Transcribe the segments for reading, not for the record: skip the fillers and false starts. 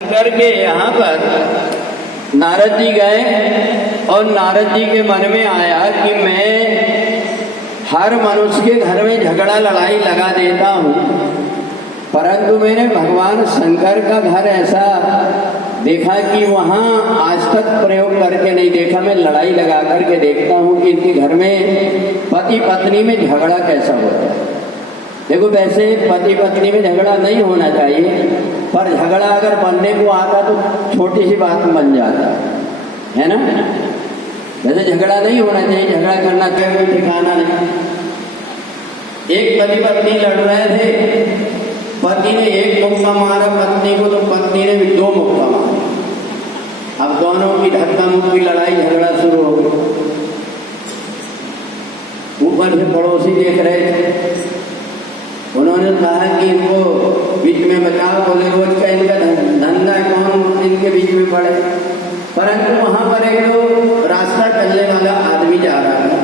करके यहाँ पर नारद जी गए और नारद जी के मन में आया कि मैं हर मनुष्य के घर में झगड़ा लड़ाई लगा देता हूँ, परंतु मैंने भगवान शंकर का घर ऐसा देखा कि वहाँ आज तक प्रयोग करके नहीं देखा। मैं लड़ाई लगा करके देखता हूँ कि इनके घर में पति पत्नी में झगड़ा कैसा होता है। देखो वैसे पति पत्नी में झगड़ा नहीं होना चाहिए, पर झगड़ा अगर बनने को आता तो छोटी सी बात बन जाता है ना। वैसे झगड़ा नहीं होना चाहिए, झगड़ा करना चाहिए कोई ठिकाना नहीं। एक पति पत्नी लड़ रहे थे, पति ने एक मुक्का मारा पत्नी को तो पत्नी ने भी दो मुक्का मारा। अब दोनों की धक्का मुक्की लड़ाई झगड़ा शुरू हो गया। ऊपर से पड़ोसी देख रहे थे, उन्होंने कहा कि इनको बीच में बचाओ, बोले रोज का इनका धंधा कौन इनके बीच में पड़े। परंतु वहां पर एक तो रास्ता चलने वाला आदमी जा रहा था,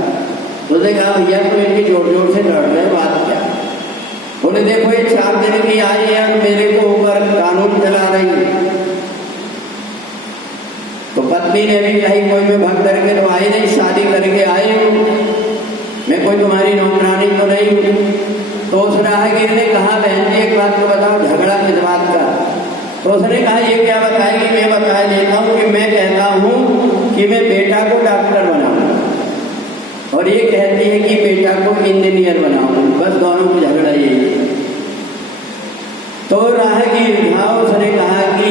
तो उसने कहा भैया तो इनकी जोर जोर से लड़ रहे, बात क्या। बोले देखो ये 4 दिन की आई है और मेरे को ऊपर कानून चला रही है। तो पत्नी ने भी कही कोई मैं भग करके तो आई नहीं, शादी करके आई हूँ, मैं कोई तुम्हारी नौकरानी तो नहीं हूँ। तो उस राहगीर ने कहा बहन जी एक बात तो बताओ, झगड़ा किस बात का। तो उसने कहा ये क्या बताएगी, मैं बता देता हूँ कि मैं कहता हूँ कि मैं बेटा को डॉक्टर बनाऊँ और ये कहती है कि बेटा को इंजीनियर बनाऊँ, बस दोनों को झगड़ा यही है। तो राहगीर था, उसने कहा कि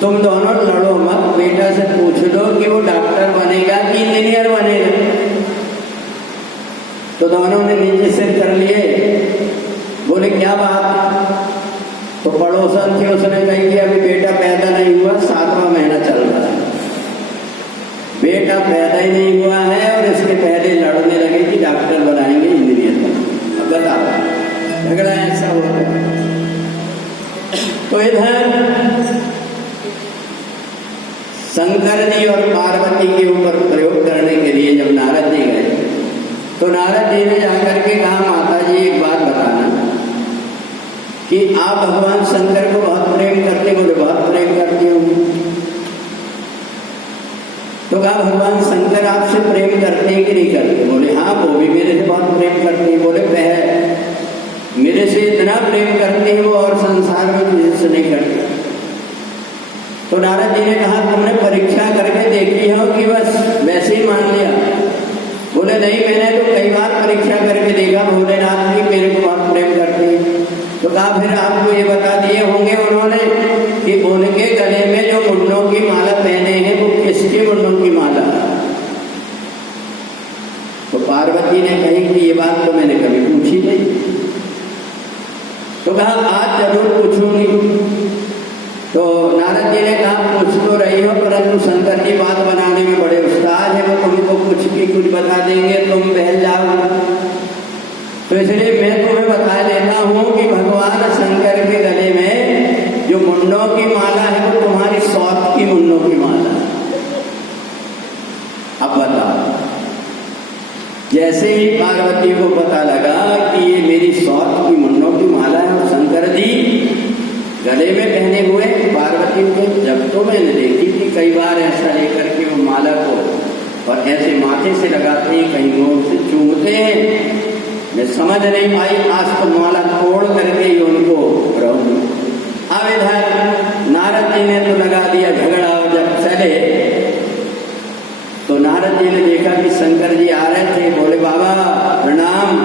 तुम दोनों लड़ो मत, बेटा से पूछ लो कि वो डॉक्टर बनेगा कि इंजीनियर बनेगा। तो दोनों ने नीचे से कर लिए, बोले क्या बात। तो पड़ोसन थी, उसने कही कि अभी बेटा पैदा नहीं हुआ, 7वां महीना चल रहा है, बेटा पैदा ही नहीं हुआ है और इसके पहले लड़ने लगे कि डॉक्टर बनाएंगे इंजीनियर बनाएंगे। अब बताओ झगड़ा ऐसा हो गया। तो इधर शंकर जी और पार्वती के ऊपर प्रयोग करने के लिए जब नारद जी गए तो नारद जी ने जाकर के कहा माता जी एक बात बताना कि आप भगवान शंकर को बहुत प्रेम करते। बोले बहुत प्रेम करती हूँ। तो कहा भगवान शंकर आपसे प्रेम करते हैं कि नहीं करते। बोले हाँ वो भी मेरे से बहुत प्रेम करते हैं। बोले मेरे से इतना प्रेम करते हैं वो और संसार में किसी से नहीं करते। तो नारद जी ने कहा तुमने परीक्षा करके देखी हो कि बस वैसे ही मान लिया। बोले नहीं मैंने तो कई बार परीक्षा करके देखा, भोलेनाथ भी मेरे को बहुत प्रेम करते हैं। तो कहा फिर आपको ये बता दिए होंगे उन्होंने कि उनके गले में जो मुंडों की माला पहने हैं वो किसके मुंडों की माला। तो पार्वती ने कही कि ये बात तो मैंने कभी पूछी नहीं। तो कहा आज जरूर पूछूंगी। तो नारद जी ने कहा पूछ तो रही हो, परंतु शंकर जी बात बनाने में बड़े उस्ताद है, वो तुमको कुछ बता देंगे, तुम बहल जाओगे। तो इसलिए मैं तुम्हें बता देता हूँ कि भगवान शंकर के गले में जो मुंडों की माला है वो तुम्हारी सौत की मुंडों की माला। अब बताओ, जैसे ही पार्वती को पता लगा कि ये मेरी सौत की मुंडों की माला है और शंकर जी गले में पहने हुए पार्वती को, जब तो मैंने देखी कि कई बार ऐसा लेकर के वो माला को और ऐसे माथे से लगाते हैं, कहीं मुंह से चूमते हैं, मैं समझ नहीं पाई। आज तो माला तोड़ करके ही उनको रहूं। अब इधर नारद जी ने तो लगा दिया झगड़ा, और जब चले तो नारद जी ने देखा कि शंकर जी आ रहे थे। बोले बाबा प्रणाम।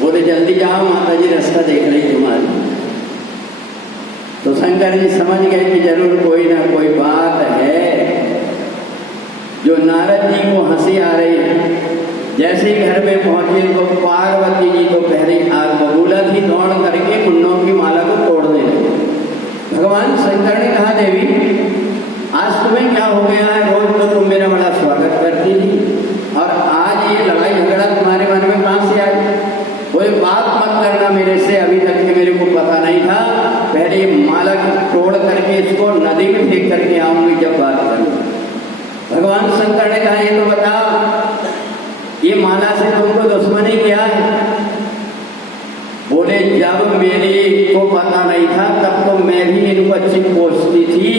बोले जल्दी जाओ, माता जी रास्ता देख रही तुम्हारी। तो शंकर जी समझ गए कि जरूर कोई ना कोई बात है जो नारद जी को हंसी आ रही है। जैसे ही घर में पहुंचे तो पार्वती जी तो पहले आग बबूला थी, दौड़ करके मुंडों की माला को तोड़ने लगे। भगवान शंकर ने कहा देवी आज तुम्हें क्या हो गया है, रोज तो तुम मेरा बड़ा स्वागत करती थी और आज ये लड़ाई झगड़ा तुम्हारे मन में कहां से आई। कोई बात मत करना मेरे से, अभी तक के मेरे को पता नहीं था, पहले माला तोड़ करके इसको नदी में फेंक करके आऊंगी जब बात करूँ। भगवान शंकर ने कहा ये तो बताओ ये माला से तुमको दुश्मनी क्या है। बोले जब मेरे को पता नहीं था तब तो मैं भी इनको अच्छी पोसती थी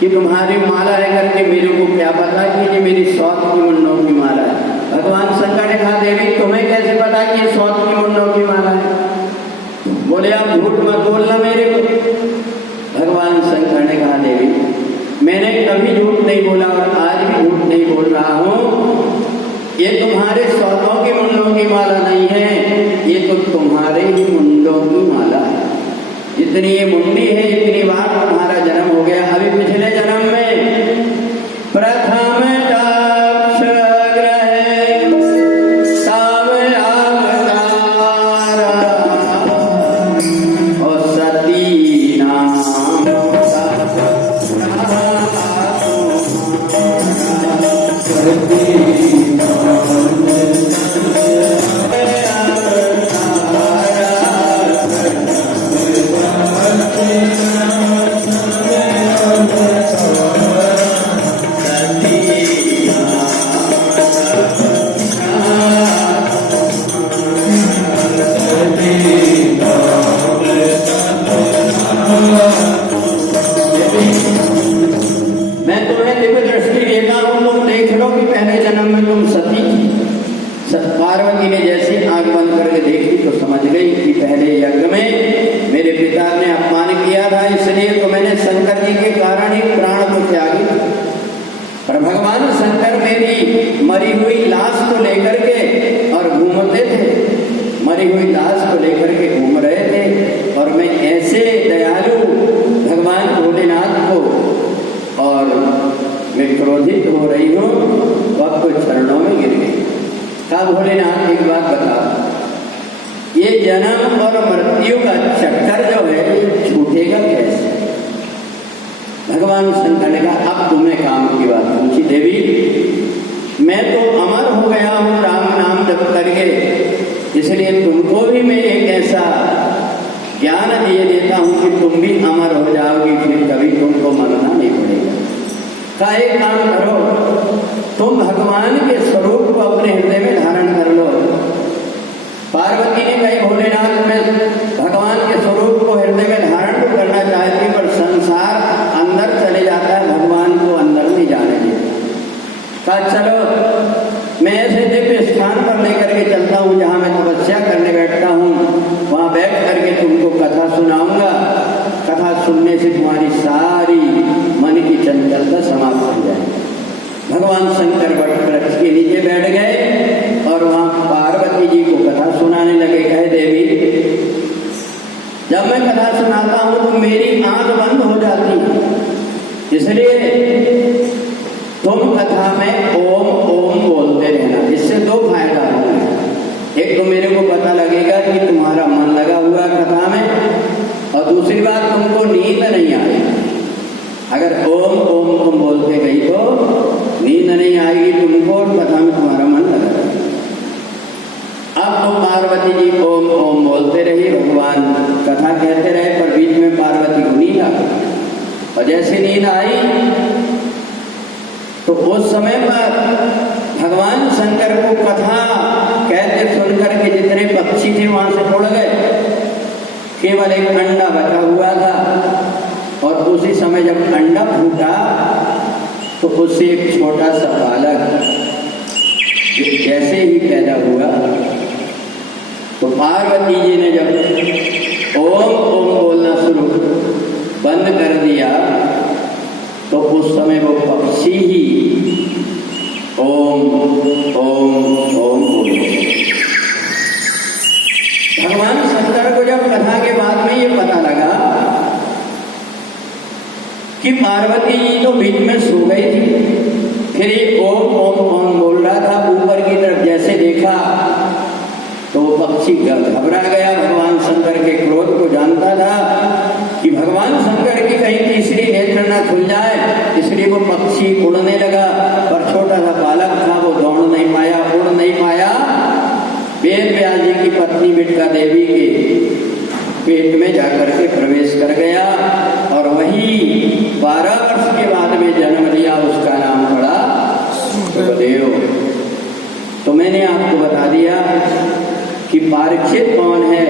कि तुम्हारी माला है करके मेरे को क्या पता कि ये मेरी सौत की मुंडों की माला है। भगवान शंकर ने कहा देवी तुम्हें कैसे पता कि ये सौत की मुंडों की माला है? बोले आप झूठ मत बोलना मेरे को। भगवान शंकर ने कहा देवी मैंने कभी झूठ नहीं बोला और आज भी झूठ नहीं बोल रहा हूँ। ये तुम्हारे सौतों की मुंडों की माला नहीं है, ये तो तुम्हारे ही मुंडों की माला है। जितनी ये मुंडी है इतनी बार तुम्हारा जन्म हो गया। अभी पिछले जन्म में प्रथम पार्वती ने जैसे आंख बंद करके देखी तो समझ गई कि पहले यज्ञ में मेरे पिता ने अपमान किया था, इसलिए तो मैंने शंकर जी के कारण ही प्राण को त्यागी। पर भगवान शंकर मेरी मरी हुई लाश को लेकर के और घूमते थे, मरी हुई लाश को लेकर के घूम रहे थे और मैं ऐसे दयालु भगवान भोलेनाथ को और मैं क्रोधित हो रही हूँ तो आपको चरणों में गिर गई। कहा भोलेनाथ एक बात बताओ, ये जन्म और मृत्यु का चक्कर जो है ये छूटेगा कैसे? भगवान शंकर ने कहा अब तुम्हें काम की बात पूछी देवी, मैं तो अमर हो गया हूँ राम नाम जप करके, इसलिए तुमको भी मैं एक ऐसा ज्ञान दिए देता हूँ कि तुम भी अमर हो जाओगी, फिर कभी तुमको मरना नहीं पड़ेगा। कहा एक काम करो, तुम भगवान के स्वरूप को अपने हृदय में धारण कर लो। पार्वती ने कही भोलेनाथ मैं भगवान के स्वरूप को हृदय में धारण तो करना चाहती, पर संसार अंदर चले जाता है, भगवान को अंदर नहीं जाने देता। कहा चलो मैं ऐसे दिव्य स्थान पर लेकर के चलता हूँ जहाँ मैं तपस्या करने बैठता हूँ, वहाँ बैठ करके तुमको कथा सुनाऊंगा। कथा सुनने से तुम्हारी सारी मन की चंचलता समाप्त हो जाएगी। भगवान शंकर वट वृक्ष के नीचे बैठ गए और वहाँ पार्वती जी को कथा सुनाने लगे। कहे देवी जब मैं कथा सुनाता हूँ तो मेरी आंख बंद हो जाती है, इसलिए तुम कथा में ओम ओम बोलते रहना। इससे दो फायदा होंगे, एक तो मेरे को पता लगेगा कि तुम्हारा मन लगा हुआ कथा में, और दूसरी बात तुमको नींद नहीं आएगी। अगर ओम ओम तुम बोलते गई तो नींद नहीं आएगी तुमको और कथा में तुम्हारा मन लगा। अब तो पार्वती जी ओम ओम बोलते रही, भगवान कथा कहते रहे, पर बीच में पार्वती को नींद आ गई। और जैसे नींद आई तो उस समय पर भगवान शंकर को कथा कहते सुनकर के जितने पक्षी थे वहां से उड़ गए। केवल एक अंडा बचा हुआ था और उसी समय जब अंडा फूटा तो उससे एक छोटा सा बालक जैसे ही पैदा हुआ तो पार्वती जी ने जब ओम ओम बोलना शुरू बंद कर दिया तो उस समय वो पक्षी ही ओम ओम ओम बोले। भगवान शंकर को जब कथा के बाद में ये पता लगा कि पार्वती जी तो बीच में सो गई थी, फिर ये ओम ओम ओम बोल रहा था, ऊपर की तरफ जैसे देखा तो वो पक्षी घबरा गया। भगवान शंकर के क्रोध को जानता था कि भगवान शंकर की कहीं तीसरी नेत्र न खुल जाए, इसलिए वो पक्षी उड़ने लगा। पर छोटा सा बालक था, वो दौड़ नहीं पाया, उड़ नहीं पाया। वेद व्यास जी की पत्नी बिट्टा देवी के पेट में जाकर के प्रवेश कर गया और वही 12 वर्ष के बाद में जन्म लिया। उसका नाम पड़ा सुखदेव। तो मैंने आपको बता दिया कि पारीक्षित कौन है।